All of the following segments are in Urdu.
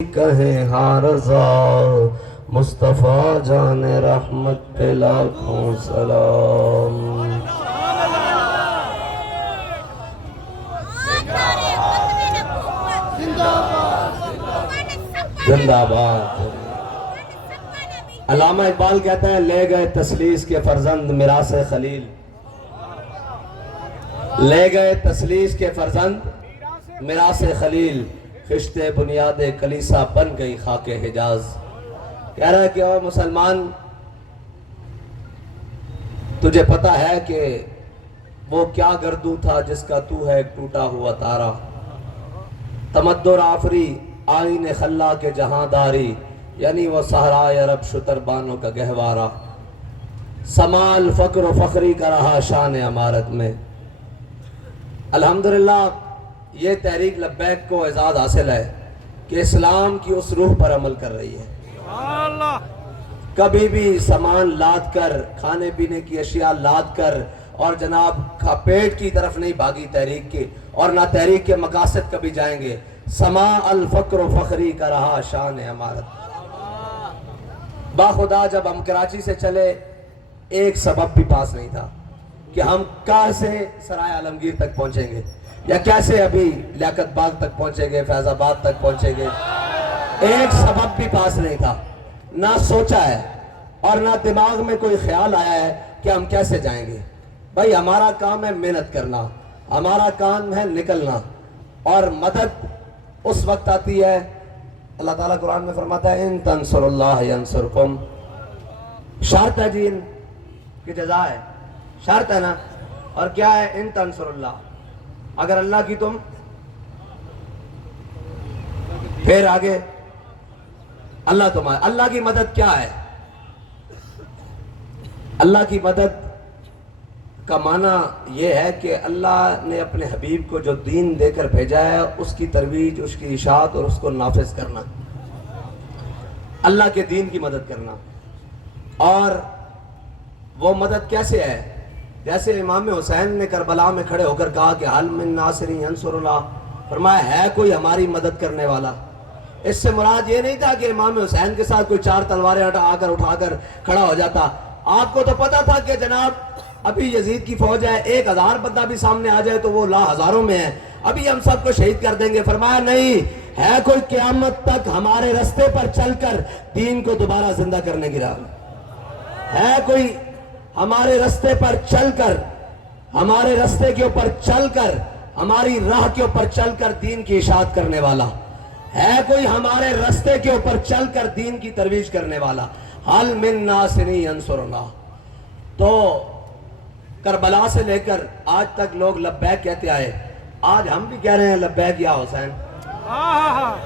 کہیں ہاں رضا مصطفیٰ جان رحمت پہ لاکھوں سلام۔ زندہ باد۔ علامہ اقبال کہتا ہے لے گئے تسلیس کے فرزند میراث خلیل، لے گئے تسلیس کے فرزند میراث خلیل، خشت بنیاد کلیسا بن گئی خاک حجاز۔ کہہ رہا ہے کہ او مسلمان، تجھے پتہ ہے کہ وہ کیا گردوں تھا جس کا تو ہے ایک ٹوٹا ہوا تارا، تمدر آفری آئین خلا کے جہاں داری، یعنی وہ صحرائے عرب شتر بانوں کا گہوارہ، سمال فقر و فخری کا رہا شان امارت میں۔ الحمدللہ یہ تحریک لبیک کو اعزاز حاصل ہے کہ اسلام کی اس روح پر عمل کر رہی ہے۔ کبھی بھی سامان لاد کر، کھانے پینے کی اشیاء لاد کر اور جناب پیٹ کی طرف نہیں بھاگی تحریک کی، اور نہ تحریک کے مقاصد کبھی جائیں گے۔ سما الفقر و فخری کا رہا شان امارت۔ باخدا جب ہم کراچی سے چلے ایک سبب بھی پاس نہیں تھا کہ ہم کہاں سے سرائے عالمگیر تک پہنچیں گے، یا کیسے ابھی لیاقت باغ تک پہنچیں گے، فیض آباد تک پہنچیں گے۔ ایک سبب بھی پاس نہیں تھا، نہ سوچا ہے اور نہ دماغ میں کوئی خیال آیا ہے کہ ہم کیسے جائیں گے۔ بھائی ہمارا کام ہے محنت کرنا، ہمارا کام ہے نکلنا، اور مدد اس وقت آتی ہے۔ اللہ تعالیٰ قرآن میں فرماتا ہے ان تنصر اللہ ینصرکم، شرط ہے جی، ان کی جزا ہے، شرط ہے نا، اور کیا ہے؟ ان تنصر اللہ، اگر اللہ کی تم، پھر آگے اللہ تمہارے۔ اللہ کی مدد کیا ہے؟ اللہ کی مدد کا معنی یہ ہے کہ اللہ نے اپنے حبیب کو جو دین دے کر بھیجا ہے اس کی ترویج، اس کی اشاعت اور اس کو نافذ کرنا، اللہ کے دین کی مدد کرنا۔ اور وہ مدد کیسے ہے؟ جیسے امام حسین نے کربلا میں کھڑے ہو کر کہا کہ حل من ناصر ینصر اللہ، فرمایا ہے کوئی ہماری مدد کرنے والا؟ اس سے مراد یہ نہیں تھا کہ امام حسین کے ساتھ کوئی چار تلواریں اٹھا کر کھڑا ہو جاتا۔ آپ کو تو پتا تھا کہ جناب ابھی یزید کی فوج ہے، 1000 بندہ بھی سامنے آ جائے تو وہ ہزاروں میں ہے، ابھی ہم سب کو شہید کر دیں گے۔ فرمایا نہیں، ہے کوئی قیامت تک ہمارے رستے پر چل کر دین کو دوبارہ زندہ کرنے کی راہ میں، ہے کوئی ہمارے رستے پر چل کر، ہمارے رستے کے اوپر چل کر، ہماری راہ کے اوپر چل کر دین کی اشاعت کرنے والا، ہے کوئی ہمارے رستے کے اوپر چل کر دین کی ترویج کرنے والا۔ حل من ناصر ینصر اللہ۔ تو کربلا سے لے کر آج تک لوگ لبیک کہتے آئے، آج ہم بھی کہہ رہے ہیں لبیک یا حسین،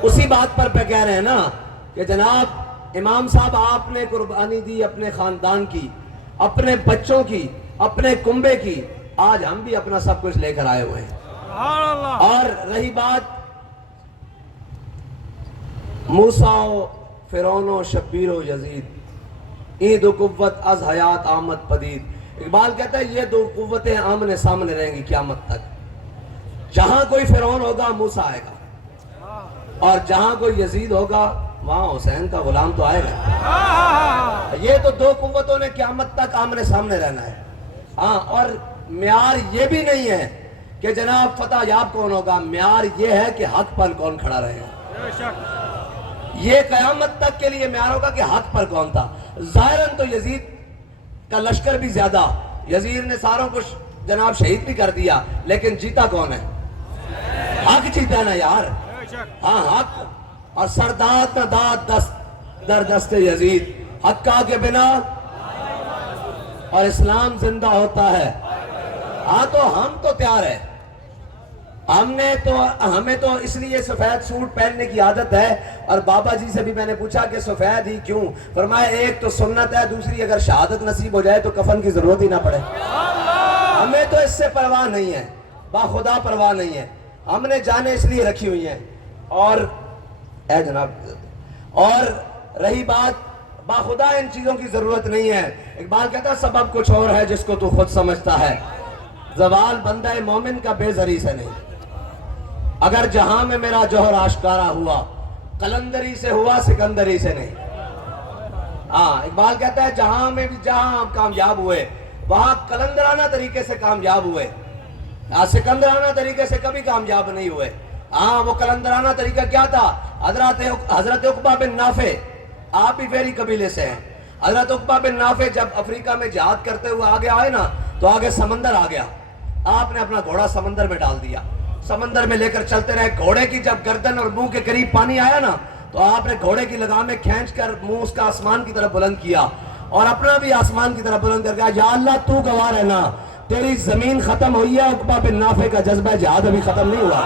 اسی بات پر پہ کہہ رہے ہیں نا کہ جناب امام صاحب آپ نے قربانی دی اپنے خاندان کی، اپنے بچوں کی، اپنے کنبے کی، آج ہم بھی اپنا سب کچھ لے کر آئے ہوئے ہیں۔ اور رہی بات موسیٰ و فرعون و شبیر و یزید، این دو قوت از حیات آمد پدید۔ اقبال کہتا ہے یہ دو قوتیں آمنے سامنے رہیں گی قیامت تک۔ جہاں کوئی فرعون ہوگا موسیٰ آئے گا، اور جہاں کوئی یزید ہوگا وہاں حسین کا غلام تو آئے گا۔ یہ تو دو قوتوں نے قیامت تک آمنے سامنے رہنا ہے۔ ہاں، اور معیار یہ بھی نہیں ہے کہ جناب فتح یاب کون ہوگا، معیار یہ ہے کہ حق پر کون کھڑا رہے گا۔ یہ قیامت تک کے لیے معیار ہوگا کہ حق پر کون تھا۔ ظاہراً تو یزید کا لشکر بھی زیادہ، یزید نے ساروں کو جناب شہید بھی کر دیا، لیکن جیتا کون ہے؟ حق جیتا ہے نا یار۔ ہاں حق، اور سرداد نہ داد دست در دست یزید، حقہ کے بنا اور اسلام زندہ ہوتا ہے۔ ہاں تو ہم تو تیار ہیں، ہمیں تو اس لیے سفید سوٹ پہننے کی عادت ہے۔ اور بابا جی سے بھی میں نے پوچھا کہ سفید ہی کیوں؟ فرمایا ایک تو سنت ہے، دوسری اگر شہادت نصیب ہو جائے تو کفن کی ضرورت ہی نہ پڑے۔ ہمیں تو اس سے پرواہ نہیں ہے، باخدا پرواہ نہیں ہے، ہم نے جانیں اس لیے رکھی ہوئی ہیں۔ اور اے جناب، اور رہی بات باخدا، ان چیزوں کی ضرورت نہیں ہے۔ اقبال کہتا ہے سبب کچھ اور ہے جس کو تو خود سمجھتا ہے، زوال بندہ مومن کا بے زری سے نہیں۔ اگر جہاں میں میرا جوہر آشکارا ہوا قلندری سے ہوا، سکندری سے نہیں. ہاں اقبال کہتا ہے جہاں میں بھی جہاں آپ کامیاب ہوئے وہاں قلندرانہ طریقے سے کامیاب ہوئے، سکندرانہ طریقے سے کبھی کامیاب نہیں ہوئے. ہاں وہ قلندرانہ طریقہ کیا تھا؟ حضرت عقبہ بن نافع، آپ بھی فیری قبیلے سے ہیں. حضرت عقبہ بن نافع جب افریقہ میں جہاد کرتے ہوئے آگے آئے نا تو آگے سمندر آ گیا. آپ نے اپنا گھوڑا سمندر میں ڈال دیا، سمندر میں لے کر چلتے رہے. گھوڑے کی جب گردن اور منہ کے قریب پانی آیا نا تو آپ نے گھوڑے کی لگامیں کھینچ کر منہ اس کا آسمان کی طرف بلند کیا اور اپنا بھی آسمان کی طرف بلند کر کہا یا اللہ تو گواہ رہنا تیری زمین ختم ہوئی ہے، عقبہ بن نافع کا جذبہ جہاد ابھی ختم نہیں ہوا.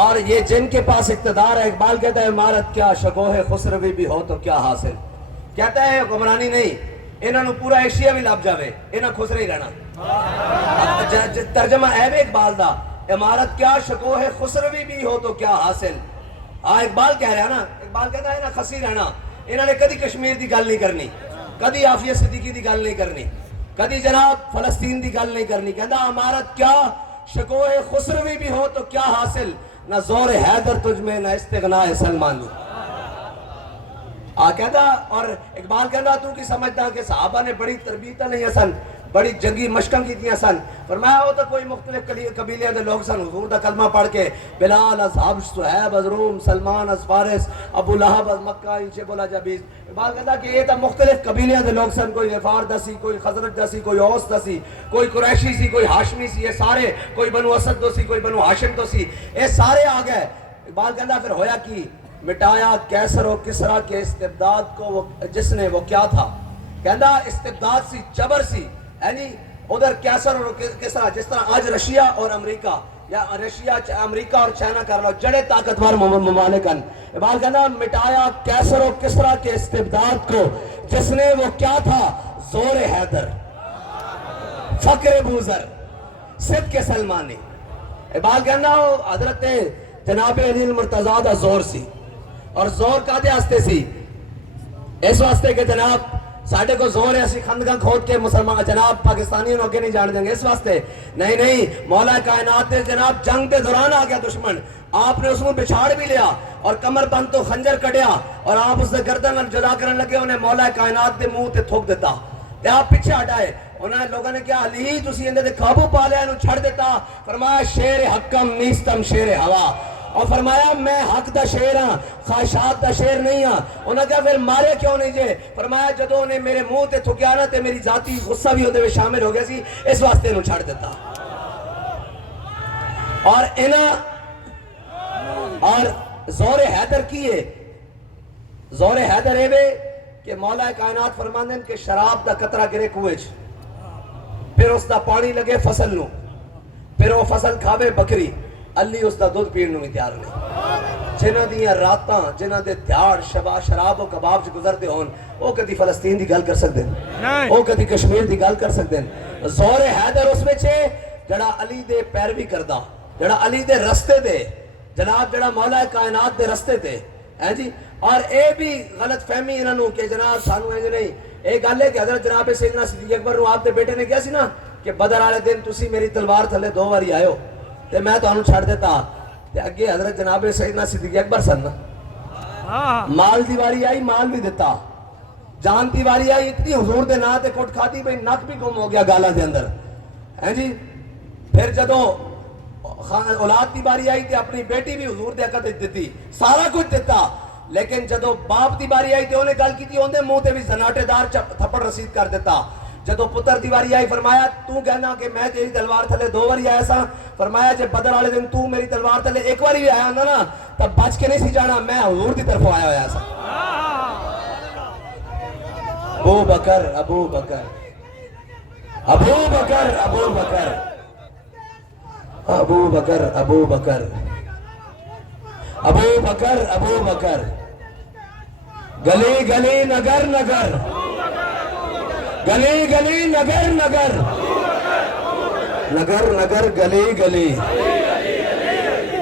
اور یہ جن کے پاس اقتدار ہے، اقبال کہتا ہے عمارت کیا شکوہ خسروی بھی ہو تو کیا حاصل. کہتا ہے حکمرانی نہیں، انہوں نے پورا ایشیا بھی لب جاوے انہوں خسرے ہی رہنا. ترجمہ ہے بھی اقبال دا، عمارت کیا شکوہ خسروی بھی ہو تو کیا حاصل. اقبال کہہ رہا ہے نا، اقبال کہتا ہے نا خسی رہنا. انہوں نے کدی کشمیر دی گل نہیں کرنی، کدی عافیہ صدیقی دی گل نہیں کرنی، کدی جناب فلسطین دی گل نہیں کرنی. کہتا عمارت کیا شکوہ خسروی بھی ہو تو کیا حاصل، نہ زور حیدر تجھ میں نہ استغناء سلمانی. کہتا اور اقبال کہتا تو کی سمجھتا کہ صحابہ نے بڑی تربیتیں نہیں سن، بڑی جنگی مشقیں کی تھی سن. فرمایا وہ تو کوئی مختلف قبیلے دے لوگ سن، حضور دا کلمہ پڑھ کے بلال از حبش، صہیب از روم، سلمان از فارس، ابو لہب از مکہ، انشے بولا جبیز. اقبال کہتا کہ یہ تو مختلف قبیلے دے لوگ سن، کوئی غفار دا سی، کوئی خزرج دا سی، کوئی اوس دا سی، کوئی قریشی سی، کوئی ہاشمی سی. یہ سارے، کوئی بنو اسد دو سی، کوئی بنو ہاشم دو سی، یہ سارے آ گئے. اقبال کہتا پھر ہویا کی مٹایا کیسر و کسرا کے استبداد کو جس نے وہ کیا تھا. کہتا استبداد سی، جبر سی. یعنی ادھر کیسر اور کسرا، جس طرح آج رشیا اور امریکہ یا رشیا امریکہ اور چائنا کر لو جڑے طاقتور ممالکن. اقبال کہتا مٹایا کیسر و کسرا کے استبداد کو جس نے وہ کیا تھا، زور حیدر، فقر بوزر، صدق سلمانی. اقبال کہنا حضرت جناب علی المرتضیٰ دا زور سی، اور زور کا دے ہستے سی اس واسطے کہ جناب ساڑھے کو زور ہے اسی خندگاں کھود کے مسلمان جناب پاکستانیوں نے آگے نہیں جان دیں گے اس واسطے نہیں. مولا کائنات نے جناب جنگ دے دوران آ گیا دشمن، آپ نے اس کو بچھاڑ بھی لیا اور کمر بند تو خنجر کڑیا اور آپ اس نے گردن جدا کرنے لگے، انہیں مولا کائنات دے منہ تے تھوک دیتا تے آپ پیچھے ہٹائے. انہوں نے لوگوں نے کیا علی تسی اندے دے قابو پا لیا، انہوں چھڑ دیتا. فرمایا شیر حکم نیستم شیر ہوا، اور فرمایا میں حق دا شیر ہاں، خواہشات دا شیر نہیں ہاں. انہوں نے کہا پھر مارے کیوں نہیں جے؟ فرمایا جدوں نے میرے منہ تے تھکیا نا تے میری ذاتی غصہ بھی ہوتے ہوئے شامل ہو گیا سی، اس واسطے انہوں چھڑ دیتا. اور اور زور حیدر کی ہے، زور حیدر ہے بے کہ مولا کائنات فرماندے کہ شراب دا قطرہ گرے کوئے چ، پھر اس دا پانی لگے فصل نو، پھر وہ فصل کھاوے بکری، علی اس دا دودھ پین نو بھی تیار نہیں. جنہ دیاں راتاں، جنہ دے دیار شراب و کباب سے گزرتے ہون، وہ کدی فلسطین دی گل کر سکتے ہیں، وہ کدی کشمیر دی گل کر سکتے ہیں. زور حیدر اس میں چھے جڑا علی دے پیروی کردہ، جڑا علی دے رستے دے جناب، جڑا مولا کائنات دے رستے دے ہے جی. اور اے بھی غلط فہمی انہوں کہ جناب سانو ہے نہیں. ایک گل ہے کہ حضرت جناب سیدنا صدیق اکبر نو آپ دے بیٹے نے کیا سی نا کہ بدر والے دن تسی میری تلوار تھلے 2 باری آئے ہو تے میں تانوں چھڑ دیتا. تے اگے حضرت جناب سیدنا صدیق اکبر سن مال دی واری آئی، مال بھی دیتا، جان دی واری آئی، اتنی حضور دے نا تے کٹ کھاتی بھئی نک بھی گم ہو گیا گالاں دے اندر ہیں جی. پھر جدوں اولاد دی باری آئی تے اپنی بیٹی بھی حضور دے عقد دیتی، سارا کچھ دیتا. لیکن جدو باپ دی باری آئی تے انہیں گل کی تھی اندے منہ تے بھی زناٹے دار تھپڑ رسید کر دیتا. جدو پتر دی باری آئی فرمایا تو کہنا کہ میں تیری تلوار تھلے 2 باری آیا سا. فرمایا جب بدر والے دن تو میری تلوار تھلے 1 باری بھی آیا ہوں نا تب بچ کے نہیں سی جانا، میں حضور دی طرف آیا ہویا سا. ابو بکر ابو بکر ابو بکر ابو بکر ابو بکر ابو بکر ابو بکر ابو بکر، گلی گلی نگر نگر گلی گلی نگر نگر نگر نگر گلی گلی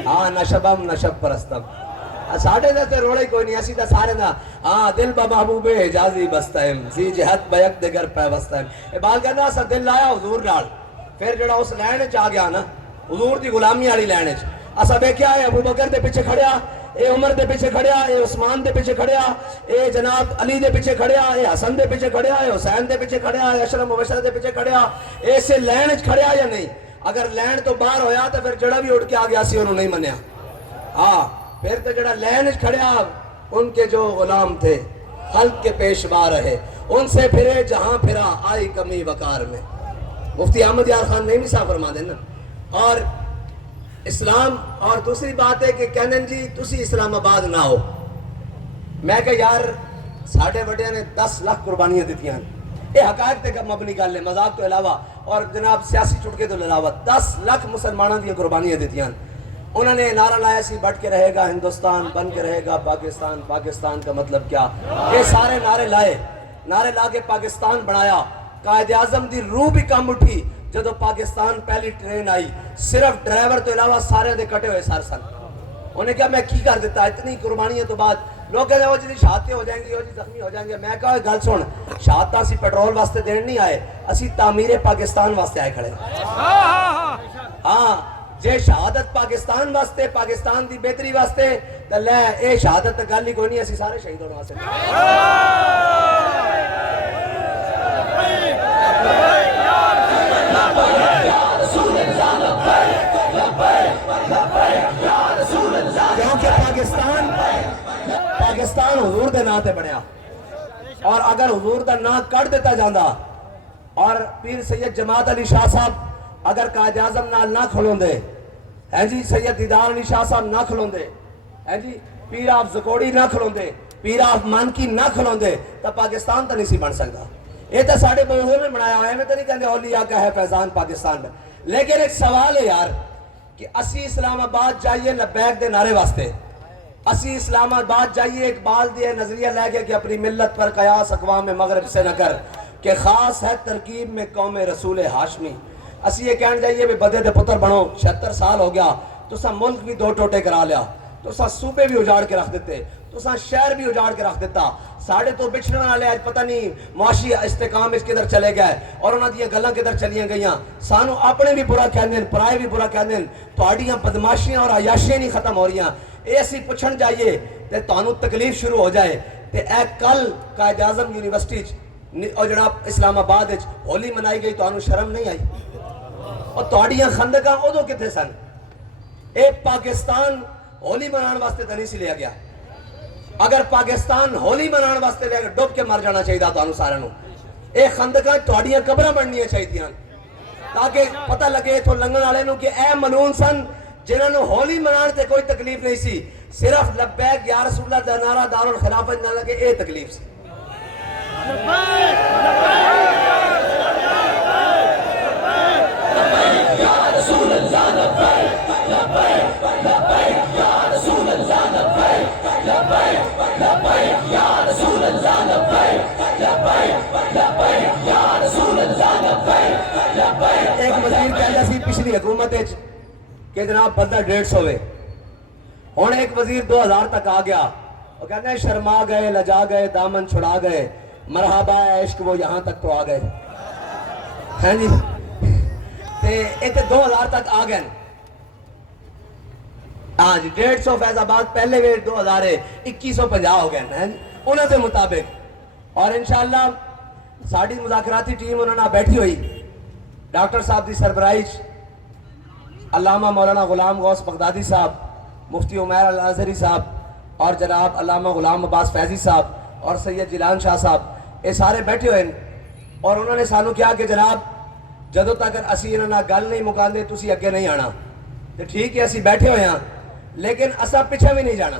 ہاں نشبم نشب پرستم ساڑھے دے روڑے کوئی نہیں اسی دا سارے دا ہاں دل با محبوب حجازی بستائم زی جہت بیک دگر پہ بستائم اے بات کہنا اسا دل لایا حضور نال پھر جڑا اس لینڈ چاہ گیا نا حضور دی غلامی آلی لینڈ اسا بے کیا ہے ابو بکر دے پیچھے کھڑیا اے عمر دے پیچھے کھڑیا اے عثمان دے پیچھے کھڑیا اے جناب علی دے پیچھے کھڑیا اے حسن دے پیچھے کھڑیا اے حسین دے پیچھے کھڑیا اے اشرف مبشر دے پیچھے کھڑیا اے سے لینڈ کھڑیا یا نہیں اگر لینڈ تو باہر ہویا تو پھر جڑا بھی اٹھ کے آ گیا سی انہوں نہیں منیا ہاں پھر تو جڑا لینڈ کھڑیا ان کے جو غلام تھے خلق کے پیشوا رہے ان سے پھرے جہاں پھرا آئی کمی وقار میں مفتی احمد یار خان نہیں مثال فرما دینا اور اسلام اور دوسری بات ہے کہ کہنے جی تسی اسلام آباد نہ ہو میں کہ یار ساڑھے بڑے نے 10 لاکھ قربانیاں دیتی ہیں یہ حقائق تے مبنی گل ہے مذاق تو علاوہ اور جناب سیاسی چٹکے تو علاوہ 10 لاکھ مسلمانوں دی قربانیاں دیتی ہیں انہوں نے نعرہ لایا سی بٹ کے رہے گا ہندوستان بن کے رہے گا پاکستان پاکستان کا مطلب کیا یہ سارے نعرے لائے نعرے لا کے پاکستان بنایا قائد اعظم دی روح بھی کم اٹھی جدو پاکستان پہلی ٹرین آئی صرف ڈرائیور تو علاوہ سارے دے کٹے ہوئے سار سن انہیں کہا میں کی کر دیتا اتنی قربانیاں تو بعد لوگ کہتے ہیں وہ جی شہادتیں ہو جائیں گی وہ جی زخمی ہو جائیں گے میں کہا گل سن شہادتیں اسی پیٹرول واسطے دین نہیں آئے اسی تعمیر پاکستان واسطے آئے کھڑے ہاں جے شہادت پاکستان واسطے پاکستان دی بہتری واسطے تو لے اے شہادت گل ہی کوئی نہیں اسی سارے شہید ہونے واسطے کیونکہ پاکستان حضور دے نام تے بنیا اور اگر حضور دا نام کٹ دیتا جاندہ اور پیر سید جماعت علی شاہ صاحب اگر قائد اعظم نال نہ کھلون دے ہے جی سید دیدار علی شاہ صاحب نہ کھلون دے ہے جی پیر آپ زکوڑی نہ کھلون دے پیر آپ مانکی نہ کھلون دے تو پاکستان تو نہیں سی بن سکتا یہ تو ساڑھے بہور نے بنایا ہے میں تو نہیں کہتے اولیاء کا ہے فیضان پاکستان میں لیکن ایک سوال ہے یار کہ اسی اسلام آباد جائیے لبیک دے نعرے واسطے اسی اسلام آباد جائیے اقبال دیے نظریہ لے کے کہ اپنی ملت پر قیاس اقوام مغرب سے نہ کر کہ خاص ہے ترکیب میں قوم رسول ہاشمی اسی یہ کہنے جائیے بھی بدے دے پتر بنو 76 سال ہو گیا تو سا ملک بھی 2 ٹوٹے کرا لیا تو سا صوبے بھی اجاڑ کے رکھ دیتے تو سا شہر بھی اجاڑ کے رکھ دیتا ساڑھے تو بچھڑنے والے آج پتہ نہیں معاشی استحکام اس کدھر چلے گئے اور انہاں دیا گلاں کدھر چلیاں گئیاں سانو اپنے بھی برا کہنے پرائے بھی برا کہنے تہاڈیاں بدماشیاں اور عیاشیاں نہیں ختم ہو رہیاں اے اسی پوچھن جائیے تے تانوں تکلیف شروع ہو جائے تے اے کل قائد اعظم یونیورسٹی اور جناب اسلام آباد ہولی منائی گئی تانوں شرم نہیں آئی اور تہاڈیاں خندقاں ادو کتنے سن اے پاکستان ہولی منان واسطے تو نہیں سی لیا گیا اگر پاکستان ہولی منان واسطے لیا گیا ڈوب کے مر جانا چاہیے تانوں سارے نوں اے خندقاں تہاڈیاں قبراں بننیاں چاہیے تاکہ پتہ لگے تو لنگن والے نوں کہ اے ملعون سن جنہاں نوں ہولی منان تے کوئی تکلیف نہیں سی صرف لبیک یا رسول اللہ دا نعرہ دارالخلافت نہ لگے اے تکلیف سی ایک وزیر کہہ سی پچھلی حکومت کہ جناب بندہ 150 ہوئے ہون ایک وزیر 2000 تک آ گیا وہ کہتے ہیں شرما گئے لجا گئے دامن چھڑا گئے مرحبا عشق وہ یہاں تک تو آ گئے ہیں جی تے 2000 تک آ گئے ہاں جی 150 فیض آباد پہلے وے 2000 ہے 2150 ہو گئے ہیں انہوں کے مطابق اور انشاءاللہ ساڑھی مذاکراتی ٹیم انہوں نے بیٹھی ہوئی ڈاکٹر صاحب دی سربراہی علامہ مولانا غلام غوث بغدادی صاحب مفتی عمیر الازہری صاحب اور جناب علامہ غلام عباس فیضی صاحب اور سید جیلان شاہ صاحب یہ سارے بیٹھے ہوئے اور انہوں نے سانو کیا کہ جناب جدو تک اسی انہوں گل نہیں مکاندے تسی اگے نہیں آنا تو ٹھیک ہے اسی بیٹھے ہوئے ہیں لیکن اسا پیچھے بھی نہیں جانا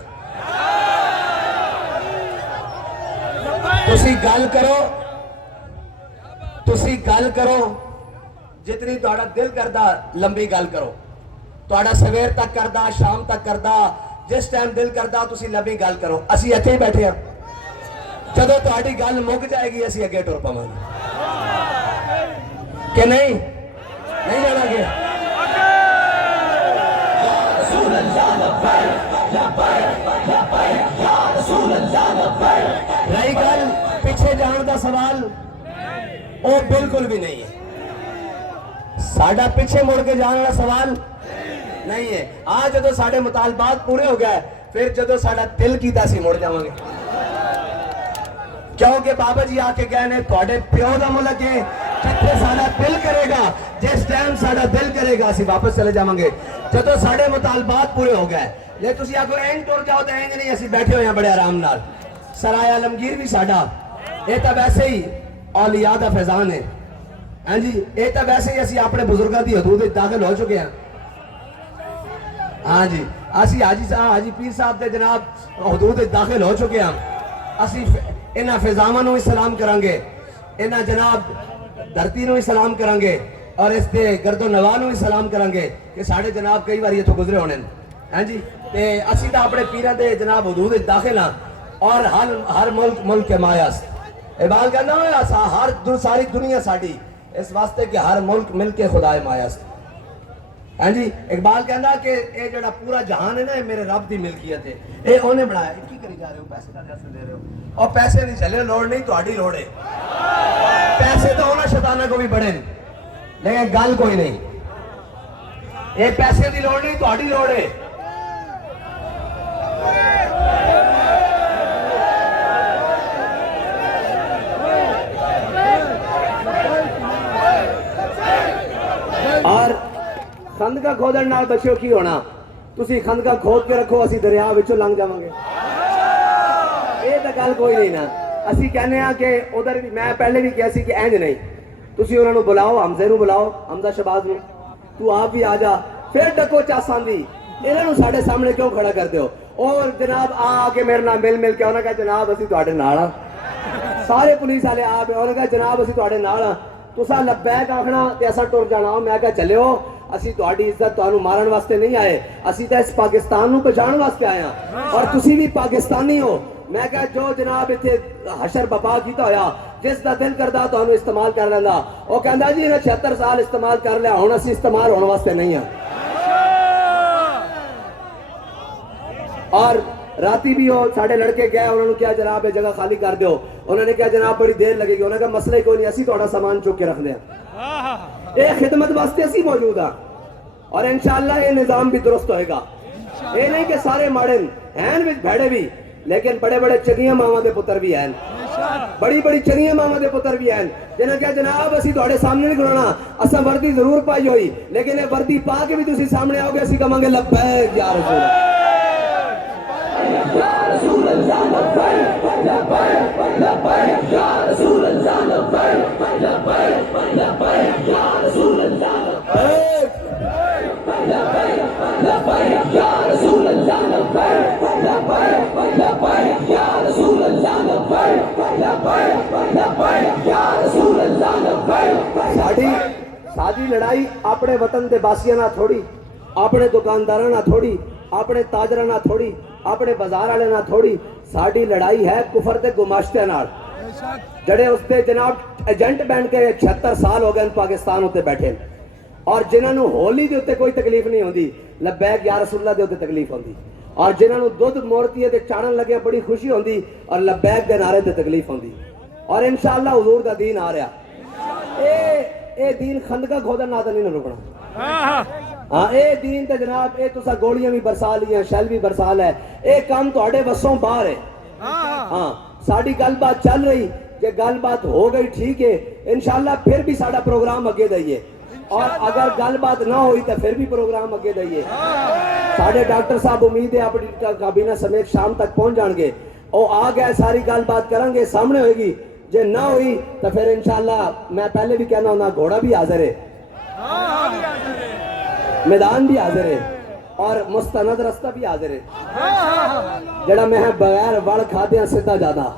تسی گل کرو جتنی تہاڈا دل کردا لمبی گل کرو تہاڈا سویر تک کردا شام تک کردا جس ٹائم دل کردا تسی لمبی گل کرو اسی اتھے ہی بیٹھے ہیں جدو تہاڈی گل مک جائے گی اسی اگے ٹر پواں گے کہ نہیں جانا کہ رہی گل پیچھے جان کا سوال، وہ بالکل بھی نہیں ہے. ساڈا پیچھے مڑ کے جانے والا سوال نہیں ہے. آج جدو ساڈے مطالبات پورے ہو گئے پھر جدو ساڈا دل کیتا سی مڑ جاواں گے، کیونکہ بابا جی آ کے گئے نے تواڈے پیو دا ملک ہے، جتھے ساڈا دل کرے گا، جس ٹائم ساڈا دل کرے گا اسی واپس چلے جاواں گے جدو ساڈے مطالبات پورے ہو گئے. لے تسی آکو این ٹر جاؤ تے این نہیں، اسی بیٹھے ہوئے ہیں بڑے آرام نال. سرائے عالمگیر بھی ساڈا، یہ تو ویسے ہی اولیاء دا فیضان ہے. ہاں جی، یہ تو ویسے ہی اسی اپنے بزرگاں دی حدود داخل ہو چکے ہیں. ہاں جی، اسی حاجی پیر صاحب دے جناب حدود داخل ہو چکے ہیں. اسی انہاں فیضاواں نوں بھی سلام کریں گے، انہاں جناب دھرتی نوں بھی سلام کریں گے، اور اس دے گرد و نواح نوں بھی سلام کریں گے کہ ساڈے جناب کئی بار اتھوں گزرے ہونے. ہاں جی، تے اسی تو اپنے پیراں دے جناب حدود داخل ہاں، اور ہر ملک کے مایاست. اقبال کہنا ہے ہر ساری دنیا ساڈی اس واسطے کہ ہر ملک مل کے خدائے مایاست. ہاں جی، اقبال کہنا کہ اے جڑا پورا جہان ہے نا، میرے رب دی ملکیت ہے، اے انہیں بنایا. کی کری جا رہے ہو؟ پیسے کا جیسے دے رہے ہو، اور پیسے نہیں چلے، لوڑ نہیں، تہاڈی لوڑ ہے. پیسے تو انہاں شیطاناں کو بھی بڑے ہیں، لیکن گل کوئی نہیں. اے پیسے دی لوڑ نہیں، تہاڈی لوڑ ہے. اور خندقہ کھودن نال بچیو کی ہونا؟ تسی خندقہ کھود کے رکھو، اسی دریا وچوں لنگ جاواں گے. یہ تو گل کوئی نہیں نا. اسی کہنے ہاں کہ ادھر بھی، میں پہلے بھی کہا سی کہ اینج نہیں، تسی انہاں نوں بلاؤ، حمزے نوں بلاؤ، حمزہ شہباز نوں، تو آپ بھی آ جا، پھر ڈکو چاساں دی. انہاں نوں ساڈے سامنے کیوں کھڑا کر دیو؟ اور جناب آ کے میرے نال مل کے انہاں کہا جناب اسی تواڈے نال ہاں. سارے پولیس والے آ کے انہاں کہا جناب اسی تواڈے نال ہاں. تساں لبیک آکھنا تے اساں ٹر جانا. میں کہا چلیو، اسی تہاڈی عزت تانوں مارن واسطے نہیں آئے، اسی تے اس پاکستان نوں بچاؤن واسطے آئے ہاں، اور تسی بھی پاکستانی ہو. میں کہا جو جناب اتنے حشر بپا کیتا ہویا، جس دا دل کردا تانوں استعمال کر لیندا. وہ کہندا جی انہیں 76 سال استعمال کر لیا، ہن اسی استعمال ہونے واسطے نہیں ہاں. اور راتی بھی وہ ساڈے لڑکے گئے، انہوں نے کیا جناب یہ جگہ خالی کر دیو. انہوں نے کہا جناب بڑی دیر لگے گی. انہوں نے کہا مسئلہ ہی کوئی نہیں، اسی تہاڈا سامان چک کے رکھ دیں. یہ خدمت واسطے اسی موجود ہاں، اور انشاءاللہ یہ نظام بھی درست ہوئے گا. یہ نہیں کہ سارے ماڑے ہیں بھیڑے بھی، لیکن بڑے بڑے چنگیاں ماواں دے پتر بھی ہیں، بڑی بڑی چنگیاں ماواں دے پتر بھی ہیں جنہاں کہا جناب اسی تہاڈے سامنے نہیں کھڑونا، اساں وردی ضرور پائی ہوئی، لیکن یہ وردی پا کے بھی تسی سامنے آؤ گے، اسی کہاں گے لبیک یا رسول اللہ. یا رسول اللہ لبیک لبیک لبیک یا رسول اللہ لبیک لبیک لبیک یا رسول اللہ لبیک لبیک لبیک یا رسول اللہ لبیک لبیک لبیک یا رسول اللہ لبیک لبیک لبیک یا رسول اللہ لبیک. ساری لڑائی اپنے وطن دے باسیاں نہ تھوڑی، اپنے دکانداراں نہ تھوڑی، اپنے تاجراں نہ تھوڑی، اپنے بازار والے نہ تھوڑی. ساری لڑائی ہے کفر تے گماشتے نال، جڑے اس تے جناب ایجنٹ بن کے 76 سال ہو گئے پاکستان ہوتے بیٹھے، اور جنہاں نوں ہولی دے اوتے کوئی تکلیف نہیں ہوندی، لبیک یا رسول اللہ دے اوتے تکلیف ہوندی. اور جنہاں نوں دودھ مورتی تے چاڑن لگے بڑی خوشی ہوندی، اور لبیک دے نعرے تے تکلیف ہوندی. اور انشاءاللہ حضور دا دین آ رہا. اے دین خندقہ کھودن نال نہیں رکنا. ہاں اے دین تے جناب اے تسا گولیاں بھی برسا لیاں، شیل بھی برسا لے، اے کام تہاڈے وسوں باہر ہے. ہاں ساڈی گل بات چل رہی، کہ گل بات ہو گئی ٹھیک ہے، انشاءاللہ پھر بھی ساڈا پروگرام اگے دئیے، اور اگر گل بات نہ ہوئی تو پھر بھی پروگرام اگے دئیے. ساڈے ڈاکٹر صاحب امید ہے اپنی کابینہ سمیت شام تک پہنچ جان گے، او آ گئے ساری گل بات کریں گے، سامنے ہوئے گی. جے نہ ہوئی تو پھر انشاءاللہ میں پہلے بھی کہنا ہونا گھوڑا بھی حاضر ہے، میدان بھی حاضر ہے، اور مستند رستہ بھی حاضر ہے، جڑا میں بغیر وڑ کھادیاں سیدھا جانا.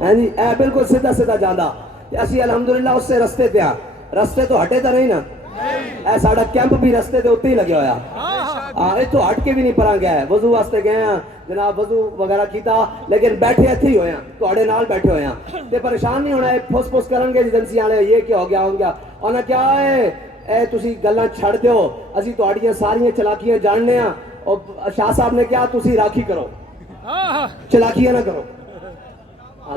ہاں جی اے بالکل سیدھا سیدھا جانا. اسی الحمدللہ اس سے رستے پہ ہاں، رستے تو ہٹے تو نہیں نا. اے ساڈا کیمپ بھی رستے دے اوتے ہی لگیا ہویا. اتو ہٹ کے بھی نہیں پڑھا گیا وضو واسطے گئے ہیں جناب وضو وغیرہ کیتا لیکن بیٹھے اتھے ہی ہوئے ہیں تواڈے نال بیٹھے ہوئے ہیں تے پریشان نہیں ہونا پھس پھس کرن گے ایجنسی والے یہ کیا ہو گیا انہاں کیا ہے اے تسی گلاں چھڑ دیو اسی تواڈیاں ساریاں چلاکیاں جاننے ہاں اور شاہ صاحب نے کیا تسی راکھی کرو چلاکیاں نہ کرو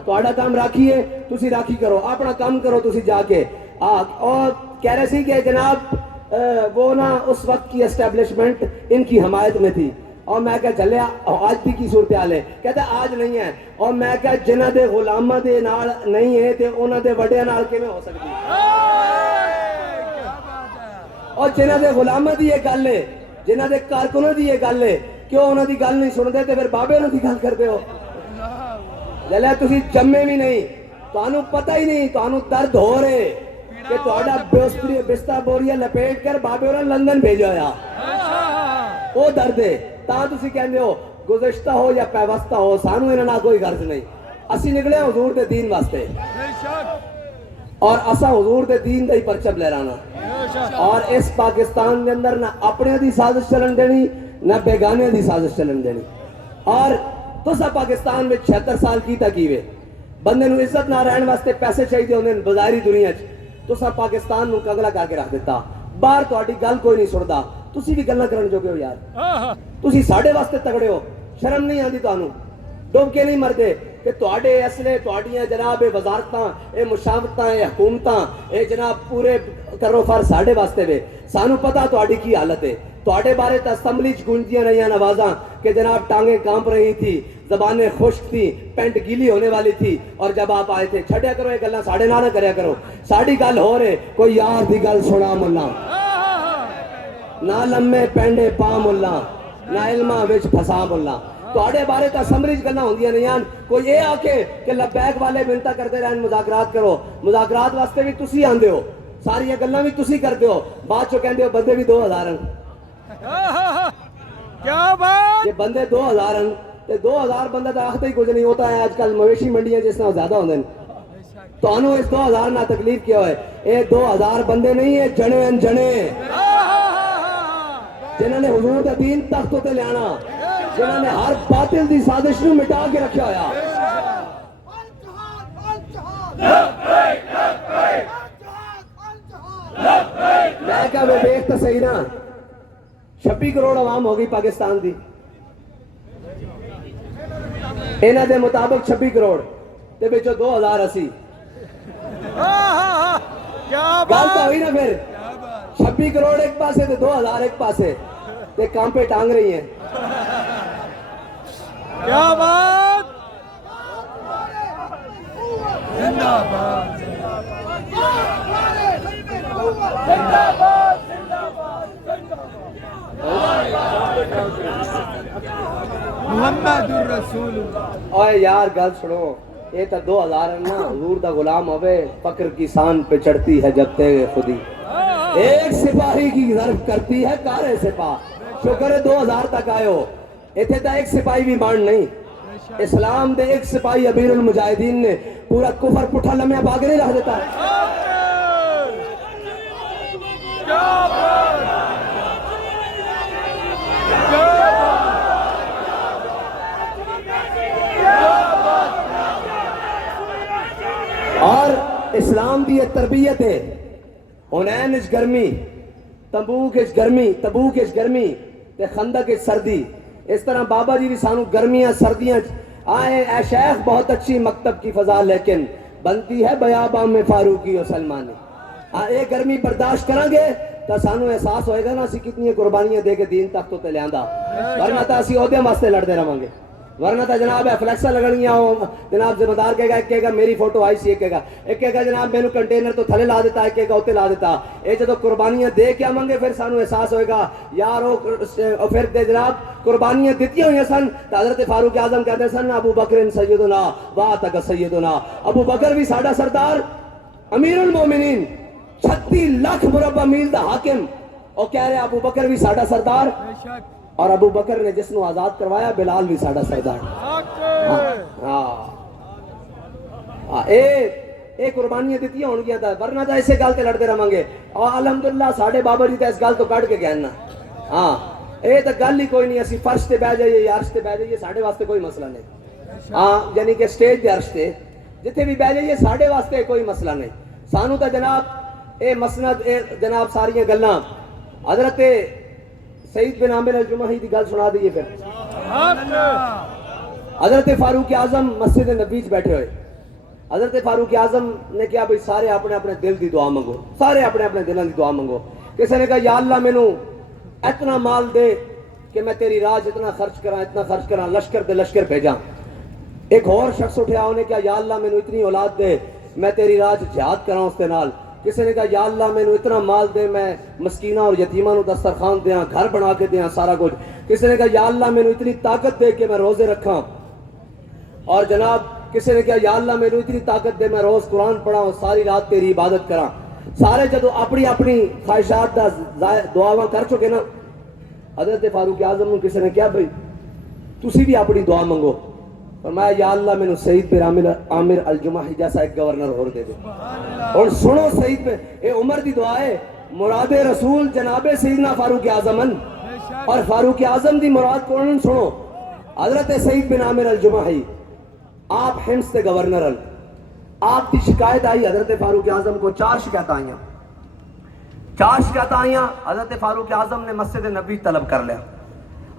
تواڈا کام راکھی ہے تسی راکھی کرو اپنا کام کرو تسی جا کے اور کہہ رہے سی کہ جناب وہ نا اس وقت کی اسٹیبلشمنٹ ان کی حمایت میں تھی اور میں کہا چلے آج بھی کی صورتحال ہے کہتا آج نہیں ہے اور میں کہا جنہ دے غلامہ دے نال نہیں ہے تے انہ دے وڈے نال کے میں ہو سکتی اور جنہ دے غلامہ دی یہ گل ہے جنہ دے کارکنوں دی یہ گل ہے کیوں انہ دی گل نہیں سن دے تے پھر بابے انہ دی گل کرتے ہو جلے تسی جمے بھی نہیں تو انہوں پتہ ہی نہیں تو انہوں درد ہو رہے کہ تواڈا بستہ بوریا لپیٹ کر بابے اور لندن بھیجا یا وہ درد ہے تاں تسی کہندے ہو گزشتہ ہو یا پیوستہ ہو سانو انہاں نال کوئی غرض نہیں اسی نکلے حضور دے دین واسطے اور اسا حضور دے دین دا ہی پرچم لہرانا اور اس پاکستان دے اندر نہ اپنے دی سازش چلن دینی نہ بیگانے دی سازش چلن دینی اور تسا پاکستان میں 76 سال کی تکیوے بندے نو عزت نہ رہن واسطے پیسے چاہیے ہوندے بظاہری دنیا چ تسا پاکستان نو کگلا کر کے رکھ دیتا باہر تہاڈی گل کوئی نہیں سندا تسی بھی گلاں کرن جوگے ہو یار تسی ساڈے واسطے تگڑے ہو شرم نہیں آندی تانوں ڈوب کے نہیں مردے کہ تواڈے اصلے تواڈیاں جناب وزارتاں اے مشاورتاں اے حکومتاں اے جناب پورے کرو فر ساڈے واسطے وے سانو پتہ تواڈی کی حالت ہے تواڈے بارے تے اسمبلی چ گونجدیاں رہیاں آوازاں کہ جناب ٹانگیں کانپ رہی تھی زبانیں خشک تھی پینٹ گیلی ہونے والی تھی اور جب آپ آئے تھے چھڑیا کرو یہ گلاں ساڈے نال نہ کریا کرو ساڈی گل ہو رہے کوئی یار دی گل سنا ملا نہ لمے پینڈے پا ملا نہ علماں وچ پھسا ملا تواڈے بارے تے اسمبلی چ گلاں ہوندیاں نہیں کوئی یہ آ کے کہ لبیک والے منتا کرتے رہن مذاکرات کرو مذاکرات واسطے بھی تسی آندے ہو ساری گلاں بھی تسی کرتے ہو بعد چوں کہندے ہو بندے بھی 2000 ہیں کیا بات یہ بندے 2000 ہیں تے 2000 بندہ تو آخر ہی کچھ نہیں ہوتا ہے آج کل مویشی منڈیاں جس طرح زیادہ ہوندے تو انہوں اس 2000 نہ تکلیف کیا ہوئے اے 2000 بندے نہیں ہے جنے ان جنے جنہوں نے حضور دا دین تختوں تے لیانا جنہوں نے ہر باطل دی سازش نو مٹا کے رکھا ہویا میں کہا میں دیکھ تو صحیح نا 26 کروڑ عوام ہوگی پاکستان دی انہاں دے مطابق 26 کروڑ تے بچو 2000 اسی گل تو ہوئی نا پھر 26 کروڑ ایک پاسے تے 2000 ایک پاسے تے کانپے ٹانگ رہی ہیں کیا بات زندہ باد محمد الرسول اوے یار گل سنو یہ تو 2000 ہے نا حضور دا غلام ہوئے فقر کی سان پہ چڑھتی ہے جب تیغ خودی ایک سپاہی کی ضرب کرتی ہے کارے سپاہ شکر ہے 2000 تک آئے ہو ایتھے تا ایک سپاہی بھی بانڈ نہیں اسلام دے ایک سپاہی امیر المجاہدین نے پورا کفر پٹھا لمحہ باغ نہیں رہ دیتا اور اسلام دی ایک تربیت ہے حنین اچ گرمی تبوک اچ گرمی تے خندق اچ سردی اس طرح بابا جی بھی سانو گرمیاں سردیاں آئے اے شیخ بہت اچھی مکتب کی فضا لیکن بنتی ہے بیاباں میں فاروقی و سلمانی اے گرمی برداشت کریں گے تو سانو احساس ہوئے گا نا اسی کتنی قربانیاں دے کے دین تک تو تے لیاندا ورنہ تا اسی عہدے واسطے لڑتے رہاں گے ورنہ تا جناب فلیکسا لگنیاں ہو جناب ذمہ دار کہے گا ایک کہے گا میری فوٹو آئی سی ایک کہے گا جناب میں نے کنٹینر تو تھلے لا دیتا ایک کہے گا اوتے لا دیتا اے جدو قربانیاں دے کے آواں گے پھر سانو احساس ہوئے گا یار پھر دے جناب قربانیاں دیتی ہوئی سن تو حضرت فاروق اعظم کہتے سن ابو بکر سیدنا واتک سیدنا ابو بکر بھی ساڈا سردار امیر المومنین 36 لاکھ مربع میل دا حاکم اور کہہ رہے ابو بکر بھی ساڈا سردار اور ابو بکر نے جس نو آزاد کروایا بلال بھی ساڈا سردار اے قربانیاں دیتی ہون گیا تھا ورنہ تو ایسے گل تے لڑتے رہاں گے اور الحمدللہ ساڈے بابا جی تے اس گل تو کٹ کے گئے نا ہاں یہ تو گل ہی کوئی نہیں، اسی فرش تے بہ جائیے یا عرش تے بہ جائیے ساڈے واسطے کوئی مسئلہ نہیں. ہاں یعنی کہ سٹیج تے عرش تے جتھے بھی بہ جائیے ساڈے واسطے کوئی مسئلہ نہیں. سانو تو جناب اے مسند اے جناب ساری گلاں حضرت سعید بن عامر الجمحی دی گل سنا دیئے. پھر حضرت فاروق اعظم مسجد نبی چ بیٹھے ہوئے. حضرت فاروق اعظم نے کہا بھئی سارے اپنے اپنے دل دی دعا منگو، سارے اپنے اپنے دلوں دی دعا منگو. کسی نے کہا یا اللہ مینوں اتنا مال دے کہ میں تیری راہ اتنا خرچ کراں لشکر دے لشکر بھیجاں. ایک اور شخص اٹھیا انہیں کہا یا اللہ مینوں اتنی اولاد دے میں تیری راہ جہاد کراں اس دے نال. کسی نے کہا یا اللہ مینوں اتنا مال دے میں مسکیناں اور یتیماں نوں دسترخوان دیاں، گھر بنا کے دیاں، سارا کچھ. کسی نے کہا یا اللہ مینوں اتنی طاقت دے کہ میں روزے رکھاں. اور جناب کسی نے کہا یا اللہ مینوں اتنی طاقت دے میں روز قرآن پڑھاں اور ساری رات تیری عبادت کراں. سارے جدو اپنی اپنی خواہشات دا دعاواں کر چکے نا، حضرت فاروق اعظم نے کسی نے کہا بھئی تسی بھی اپنی دعا منگو. فرمایا یا اللہ مینوں سعید بن عامر الجمحی جیسا ایک گورنر اور دے دے. اور سنو سعید بن اے عمر دی دعا ہے، مراد رسول جناب سیدنا فاروق اعظم اور فاروق اعظم دی مراد کون سنو. حضرت سعید بن عامر الجمحی آپ حمص کے گورنر ہیں. آپ کی شکایت آئی حضرت فاروق اعظم کو، 4 شکایت آئیاں. حضرت فاروق اعظم نے مسجد نبی طلب کر لیا.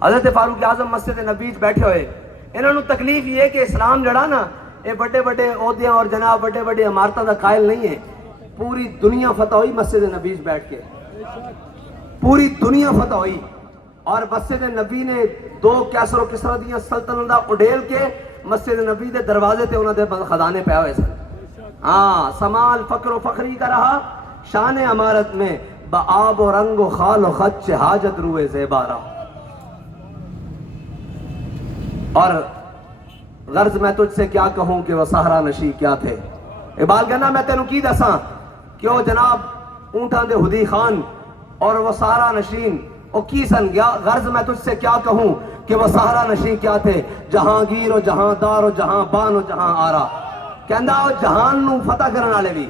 حضرت فاروق اعظم مسجد نبی بیٹھے ہوئے. انہوں نے تکلیف یہ کہ اسلام جڑا نا یہ بڑے بڑے عہدیاں اور جناب بڑے بڑے عمارتوں کا قائل نہیں ہے. پوری دنیا فتح ہوئی مسجد نبی بیٹھ کے، پوری دنیا فتح ہوئی. اور مسجد نبی نے 2 کیسر و کسرا دیاں سلطنتاں اڈیل کے مسجد نبی دے دروازے تے انہاں دے خزانے پے ہوئے سن. ہاں سمال فقر و فخری کا رہا شان عمارت میں، بآب و رنگ و خال و خط حاجت روئے زیبا رہا. اور غرض میں تجھ سے کیا کہوں کہ وہ صحرا نشی کیا تھے. اقبال کہنا میں تینوں کی دساں کہ وہ جناب اونٹاں دے ہدی خان اور وہ صحرا نشین وہ کی سن گیا. غرض میں تجھ سے کیا کہوں کہ وہ صحرا نشین کیا تھے، جہانگیر و جہاں دار و جہاں بان و جہاں آرا. کہندا وہ جہان نو فتح کرن والے بھی،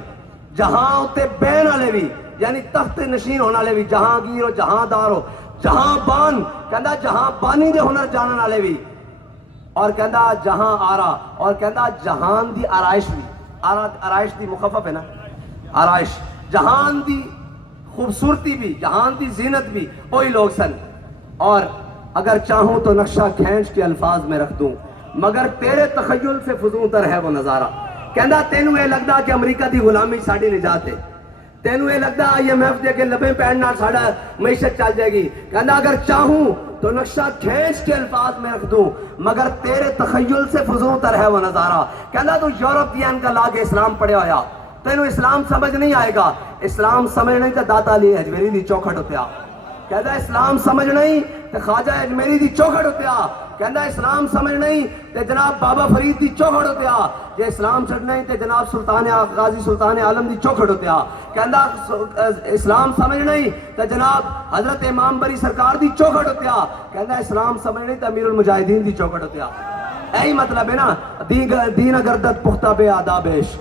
جہاں اتے بہن والے بھی، یعنی تخت نشین ہونے والے بھی، جہانگیر و جہاں دار و جہاں بان، کہندا جہاں بانی دے ہنر جانن والے بھی. اور کہندا جہاں آرا، اور کہندا جہان دی آرائش بھی. آرائش دی مخفف ہے نا، آرائش جہان دی خوبصورتی بھی، جہان دی زینت بھی وہی لوگ سن. اور اگر چاہوں تو نقشہ کھینچ کے الفاظ میں رکھ دوں، مگر تیرے تخیل سے فزوں تر ہے وہ نظارہ. کہندا تینوں یہ لگدا کہ امریکہ دی غلامی ساڈی نجات ہے، تینوں یہ لگدا IMF دے کے لبے پہن نال ساڈا معیشت چل جائے گی. کہندا اگر چاہوں تو نقشہ کھینچ کے الفاظ میں رکھ دوں، مگر تیرے تخیل سے فزوں تر ہے وہ نظارہ. کہندا تو یورپین کا لا کے اسلام پڑھیا ہویا، تینوں اسلام سمجھ نہیں آئے گا. اسلام سمجھ نہیں تو داتا علی اجمیری دی چوکھٹ ہوتیا. کہندا اسلام سمجھ نہیں تو خواجہ اجمیری دی چوکھٹ ہوتیا. کہندا اسلام سمجھ نہیں تو جناب بابا فرید دی چوکھٹ ہوتیا. جے اسلام چھڑ نہیں تو جناب سلطان غازی سلطان عالم دی چوکھٹ ہوتیا. کہندا اسلام سمجھ نہیں تو جناب حضرت امام بری سرکار دی چوکھٹ ہوتیا. کہندا اسلام سمجھ نہیں تو امیر المجاہدین دی چوکھٹ ہوتیا. یہی مطلب ہے نا، دین گردت پختہ بے آدابش،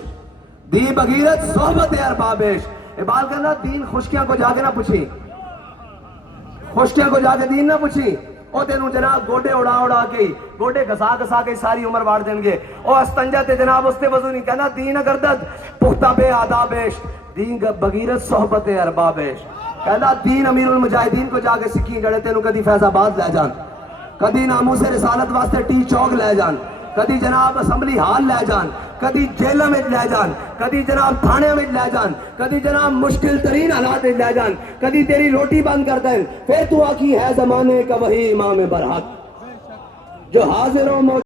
دی بغیرت صحبت اربابش. اقبال کہنا دین خشکیاں کو جا کے نہ پوچھی، خشکیاں کو جا کے دین نہ پوچھی. وہ تینوں جناب گوڈے اڑا اڑا کے گوڈے گھسا گھسا کے ساری عمر واڑ دیں گے. وہ استنجا تے جناب اس تے وضو نہیں. کہنا دین گردت پختہ بے آدابش، دین بغیرت صحبت اربابش. کہنا دین امیر المجاہدین کو جا کے سکھی جڑے تینوں کدی فیض آباد لے جان، کدی ناموس رسالت واسطے ٹی چوک لے جان، کدی جناب اسمبلی ہال لے جان، کدی جیلہ میں لے جان، کدی جناب تھانے میں لے جان، کدی جناب مشکل ترین حالات میں لے جان، کدی تیری روٹی بند کر دیں. پھر تو آکی ہے زمانے کا وہی امام برحق جو حاضر و